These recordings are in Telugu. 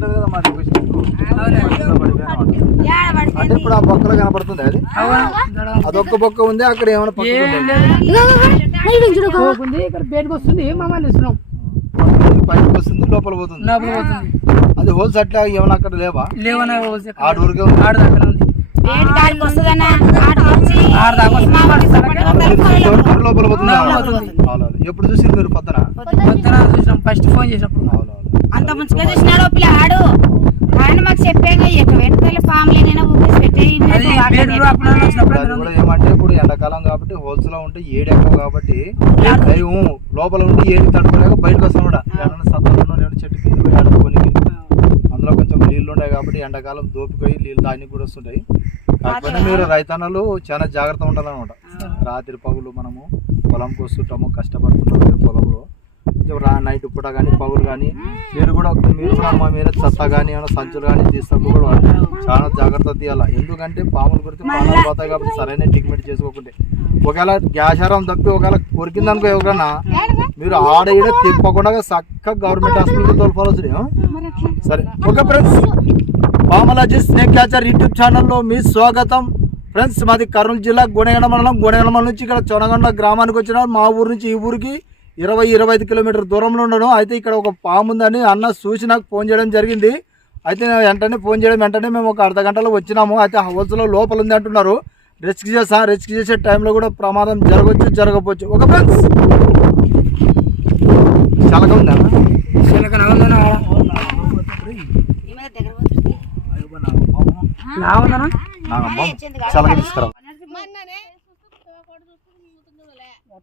ఇంకోటి కదా మాది అంటే ఇప్పుడు ఆ బొక్కలో కనపడుతుంది అది. అదొక్క బొక్క ఉంది అక్కడ ఏమైనా పోకుంది ఇక్కడ బయటకు వస్తుంది మమ్మల్ని ఇస్తున్నాం బయటకు వస్తుంది లోపల పోతుంది. లోపల పోతుంది. అది హోల్స్ అట్లా ఏమైనా అక్కడ లేవా? లేవనా ఆడ ఊరికే ఉంది. ఆడ లోపల పోతుంది. పోతుంది. ఎప్పుడు చూసి మీరు? పొద్దున? పొద్దున చూసినాం. ఫస్ట్ ఫోన్ చేసినప్పుడు. అంత ముంచుగా చూసినాడు పిల్లాడు ఆయన మాకు చెప్పాక ఇక వెంటనే ఫ్యామిలీ నేను పెట్టేయి ఏమంటే ఇప్పుడు ఎండాకాలం కాబట్టి హోల్స్లో ఉంటే ఏడు ఎక్కువ కాబట్టి లోపల ఉండి ఏడు తట్టుకోలేక బయటకు వస్తాం కూడా ఏడన్నా సత్తలో నేను చెట్టు కింద ఆడుకొని అందులో కొంచెం నీళ్ళు ఉన్నాయి కాబట్టి ఎండాకాలం దోపిపోయి నీళ్ళు దానికి కూడా వస్తుంటాయి. కాకపోతే మీరు రైతన్నలు చాలా జాగ్రత్త ఉండాలన్నమాట. రాత్రి పగులు మనము పొలంకి వస్తుంటాము కష్టపడుతుంటాము మీరు పొలంలో. నైట్ పూట కానీ పగులు కానీ మీరు కూడా మీరు కూడా మా మీద చెత్త కానీ ఏమైనా సంచులు కానీ తీసినప్పుడు కూడా చాలా జాగ్రత్త తీయాలి. ఎందుకంటే పాములు కొడితే ప్రాణాలు పోతాయి కాబట్టి సరైన ట్రీట్మెంట్ చేసుకోకుంటే. ఒకవేళ గ్యాసారం తప్పి ఒకవేళ కొరికిందనుకో ఎవరన్నా మీరు ఆడ ఈడ తిప్పకుండా చక్కగా గవర్నమెంట్ హాస్పిటల్కి తోలుకోవాల్సి సరే. ఓకే ఫ్రెండ్స్ పామలాజీ స్నేక్ క్యాచర్ యూట్యూబ్ ఛానల్లో మీ స్వాగతం. ఫ్రెండ్స్ మాది కర్నూలు జిల్లా గుణగండ మండలం. గుణగండ మండలం నుంచి ఇక్కడ చొనగొండ గ్రామానికి వచ్చిన మా ఊరు నుంచి ఈ ఊరికి ఇరవై ఇరవై ఐదు కిలోమీటర్ దూరంలో ఉండను అయితే ఇక్కడ ఒక పాము ఉందని అన్న చూసి నాకు ఫోన్ చేయడం జరిగింది. అయితే నేను వెంటనే ఫోన్ చేయడం వెంటనే మేము ఒక అర్ధ గంటలో వచ్చినాము. అయితే హౌస్లో లోపల ఉంది అంటున్నారు. రెస్క్యూ చేసా రెస్క్యూ చేసే టైంలో కూడా ప్రమాదం జరగవచ్చు జరగకపోవచ్చు. ఒక ఫ్రెండ్స్! చాలా ఉందా? చిలక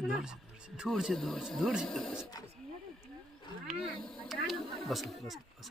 노릇이 노릇이 노릇이. 노릇이 노릇이 노릇이 बस बस बस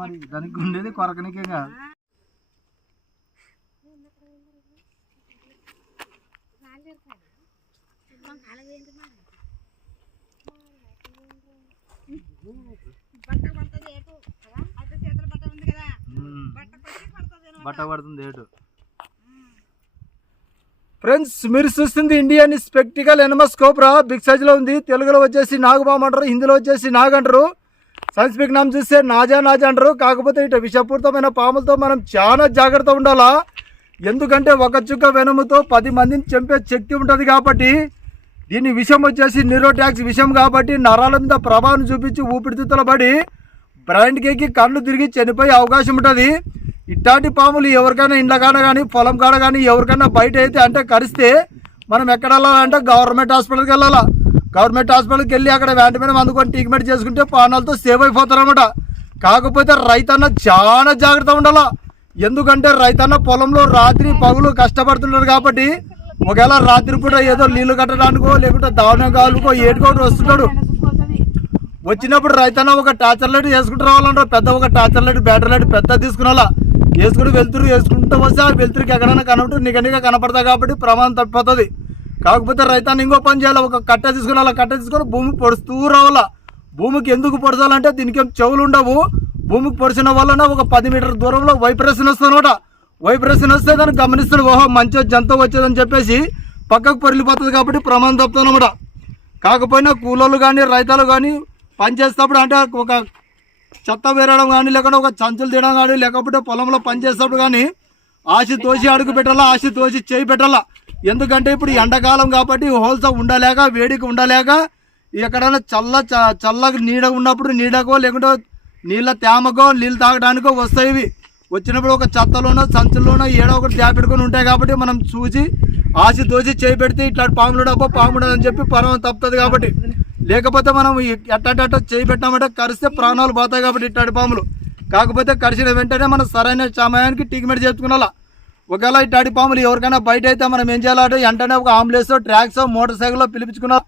మరి దానికి ఉండేది కొరకనికే కాదు. బట్ట పడుతుంది ఏటు. ఫ్రెండ్స్ మీరు చూస్తుంది ఇండియన్ స్పెక్టికల్ ఎనమస్కోప్రా బిగ్ సైజ్లో ఉంది. తెలుగులో వచ్చేసి నాగుబామ్ అంటారు హిందీలో వచ్చేసి నాగ్ అంటారు సైన్స్పిక్ నామ్ చూస్తే నాజా నాజా అంటారు. కాకపోతే ఇటు విషపూరితమైన పాములతో మనం చాలా జాగ్రత్త ఉండాలా? ఎందుకంటే ఒక చుక్క వెనుముతో పది మందిని చంపే శక్తి ఉంటుంది కాబట్టి దీని విషయం వచ్చేసి న్యూరోటాక్స్ విషయం కాబట్టి నరాల మీద ప్రభావం చూపించి ఊపిరితిత్తుల పడి బ్రైండ్కి ఎక్కి కళ్ళు తిరిగి చనిపోయే అవకాశం ఉంటుంది. ఇట్లాంటి పాములు ఎవరికైనా ఇండ్ల కాడ కానీ పొలం కాడ కానీ ఎవరికైనా బయట అయితే అంటే కరిస్తే మనం ఎక్కడ వెళ్ళాలంటే గవర్నమెంట్ హాస్పిటల్కి వెళ్ళాలా? గవర్నమెంట్ హాస్పిటల్కి వెళ్ళి అక్కడ వెంటనే అందుకొని ట్రీట్మెంట్ చేసుకుంటే ప్రాణాలతో సేవ్ అయిపోతారన్నమాట. కాకపోతే రైతన్న చాలా జాగ్రత్త ఉండాలా. ఎందుకంటే రైతన్న పొలంలో రాత్రి పగులు కష్టపడుతున్నారు కాబట్టి ఒకవేళ రాత్రిపూట ఏదో నీళ్ళు కట్టడానికో లేకుంటే దావనం కాలుకో ఏడుకో వస్తున్నాడు వచ్చినప్పుడు రైతన్న ఒక టార్చర్ లైట్ వేసుకుంటూ రావాలంటారు. పెద్ద ఒక టార్చర్ లైట్ బ్యాటరీ లైట్ పెద్ద తీసుకురావాలా వేసుకుంటూ వెళ్తురు వేసుకుంటూ వస్తే ఆ వెళ్తురికి ఎక్కడైనా కనబడు నిగనిగా కనపడతా కాబట్టి ప్రమాదం తప్పిపోతుంది. కాకపోతే రైతాన్ని ఇంకో పని చేయాలి. ఒక కట్ట తీసుకురావాలా కట్ట తీసుకొని భూమికి పొడుస్తూ రావాలా? భూమికి ఎందుకు పొడచాలంటే దీనికి ఏం చెవులు ఉండవు. భూమికి పొడిచిన వలన ఒక పది మీటర్ దూరంలో వైబ్రేషన్ వస్తుంది అనమాట వైబ్రేషన్ వస్తే దాన్ని గమనిస్తాడు ఓహో మంచి జంతువు వచ్చేదని చెప్పేసి పక్కకు పొరిలిపోతుంది కాబట్టి ప్రమాదం తప్పుతుంది అనమాట కాకపోయినా కూలోళ్ళు కానీ రైతులు కానీ పని అంటే ఒక చెత్త వేరడం కానీ లేకుంటే ఒక చంచులు తీయడం కానీ లేకపోతే పొలంలో పనిచేసేటప్పుడు కానీ ఆశ తోసి అడుగు పెట్టాలా ఆశ తోసి చేయి పెట్టాలా? ఎందుకంటే ఇప్పుడు ఎండాకాలం కాబట్టి హోల్సా ఉండలేక వేడికి ఉండలేక ఎక్కడైనా చల్ల చల్ల చల్లగా నీడ ఉన్నప్పుడు నీడకో లేకుంటే నీళ్ళ తేమకో నీళ్ళు తాగడానికో వస్తాయి. ఇవి వచ్చినప్పుడు ఒక చెత్తలోనో సంచుల్లోనో ఏడో ఒకటి పెట్టుకొని ఉంటాయి కాబట్టి మనం చూసి ఆసి దోసి చేయి పెడితే ఇట్లా పాములు డబ్బో పాముడు అని చెప్పి పరం తప్పుతుంది కాబట్టి. లేకపోతే మనం ఎట్టట చేయి పెట్టామంటే కరిస్తే ప్రాణాలు పోతాయి కాబట్టి ఇట్లాంటి పాములు. కాకపోతే కరిచిన వెంటనే మనం సరైన సమయానికి ట్రీట్మెంట్ చేసుకున్నాలా ఒకవేళ ఇట్లాంటి పాములు ఎవరికైనా బయట అయితే మనం ఏం చేయాలంటే వెంటనే ఒక అంబులెన్స్ ట్రాక్స్ మోటార్ సైకిల్లో పిలిపించుకున్నా.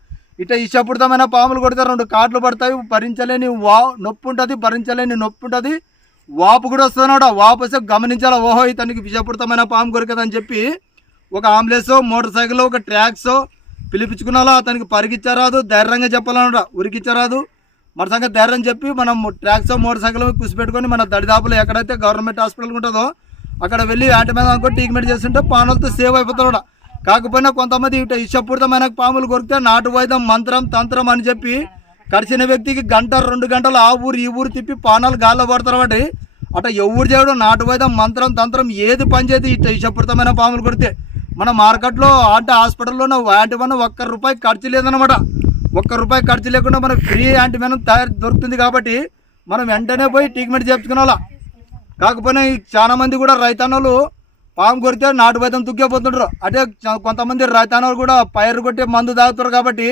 ఇట్లా ఇష్టపూరితమైన పాములు కొడితే రెండు కాట్లు పడతాయి భరించలేని వా నొప్పి ఉంటుంది భరించలేని నొప్పి ఉంటుంది. వాపు కూడా వస్తున్నాడు వాపు వస్తే గమనించాలా ఓహో ఇతనికి విషపూరితమైన పాము కొరికదని చెప్పి ఒక అంబులెన్స్ మోటార్ సైకిల్ ఒక ట్రాక్స్ పిలిపించుకున్నాలో అతనికి పరిగిచ్చరాదు ధైర్యంగా చెప్పాలన్నట ఉరికిచ్చరాదు. మన సంగతి ధైర్యం చెప్పి మనం ట్రాక్స్ మోటార్ సైకిల్ మీద కూసిపెట్టుకొని మన దడిదాపులు ఎక్కడైతే గవర్నమెంట్ హాస్పిటల్ ఉంటుందో అక్కడ వెళ్ళి వాటి మీద అనుకో ట్రీట్మెంట్ చేస్తుంటే పానులతో సేవ్ అయిపోతాడు కాకపోయినా కొంతమంది ఇట ఇష్టపూరితమైన పాములు కొరికితే నాటు వైద్యం మంత్రం తంత్రం అని చెప్పి కరిచిన వ్యక్తికి గంట రెండు గంటలు ఆ ఊరు ఈ ఊరు తిప్పి పానాలు గాల్లో పడతారు కాబట్టి అట ఎవరు చేయడం నాటు వైద్యం మంత్రం తంత్రం ఏది పనిచేది ఇట్ట ఇష్టపూరితమైన పాములు కొడితే మన మార్కెట్లో అంటే హాస్పిటల్లోనే వాటి వల్ల ఒక్క రూపాయి ఖర్చు లేదనమాట ఒక్క రూపాయి ఖర్చు లేకుండా మనకు ఫ్రీ యాంటీమెనం తయారు దొరుకుతుంది కాబట్టి మనం వెంటనే పోయి ట్రీట్మెంట్ చేయించుకునేలా. కాకపోయినా ఈ చాలా మంది కూడా రైతన్నలు పాము కొడితే నాటు వైద్యం తుక్కిపోతుంటారు అంటే చ- కొంతమంది రైతన్నలు కూడా పైరు కొట్టి మందు తాగుతారు కాబట్టి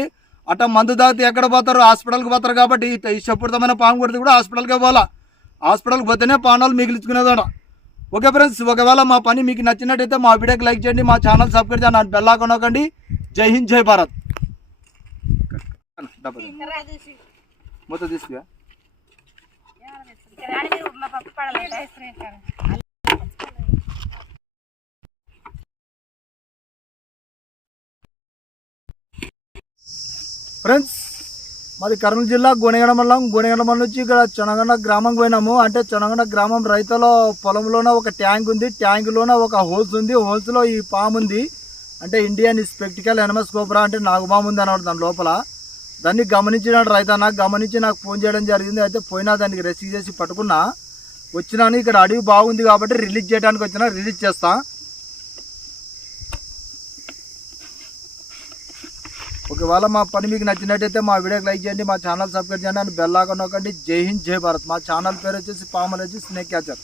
అట్ట మందు తాగితే ఎక్కడ పోతారు? హాస్పిటల్కి పోతారు కాబట్టి ఇట్ట ఇష్టపూరితమైన పాము కొడితే కూడా హాస్పిటల్కే పోవాలా? హాస్పిటల్కి పోతేనే పానాలు మిగిలించుకునేదట. ఓకే ఫ్రెండ్స్ ఒకవేళ మా పని మీకు నచ్చినట్టయితే మా వీడియోకి లైక్ చేయండి మా ఛానల్ సబ్స్క్రైబ్ చేయండి బెల్ కొనకండి జై హింద్ జై భారత్. డబ్బా మొత్తం తీసుకురా ఫ్రెండ్స్ మాది కర్నూలు జిల్లా గోనెగడ మండలం. గోనెగండ మండలం నుంచి ఇక్కడ చనగండ గ్రామం పోయినాము. అంటే చనగండ గ్రామం రైతుల పొలంలోన ఒక ట్యాంక్ ఉంది. ట్యాంక్లోన ఒక హోల్స్ ఉంది. హోల్స్లో ఈ పాము ఉంది అంటే ఇండియన్ స్పెక్టికల్ ఎనమస్ కోబ్రా అంటే నాగుపాము ఉంది అన్నమాట దాని లోపల. దాన్ని గమనించినాడు రైతన్న గమనించి నాకు ఫోన్ చేయడం జరిగింది. అయితే పోయినా దానికి రెస్క్యూ చేసి పట్టుకున్నా. వచ్చినాను ఇక్కడ అడవి బాగుంది కాబట్టి రిలీజ్ చేయడానికి వచ్చినా రిలీజ్ చేస్తా. ఒకవేళ మా పని మీకు నచ్చినట్టయితే మా వీడియోకి లైక్ చేయండి మా ఛానల్ సబ్స్క్రైబ్ చేయండి అని బెల్లాగా నొక్కండి. జై హింద్ జై భారత్. మా ఛానల్ పేరు వచ్చేసి పామల్ వచ్చి స్నేక్ క్యాచర్.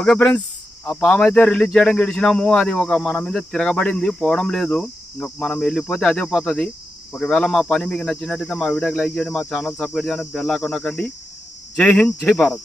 ఓకే ఫ్రెండ్స్ ఆ పాము అయితే రిలీజ్ చేయడం గడిచినాము అది ఒక మన మీద తిరగబడింది పోవడం లేదు. ఇంకొక మనం వెళ్ళిపోతే అదే పోతుంది. ఒకవేళ మా పని మీకు నచ్చినట్టయితే మా వీడియోకి లైక్ చేయండి మా ఛానల్ సబ్స్క్రైబ్ చేయండి బెల్ కొనకండి జై హింద్ జై భారత్.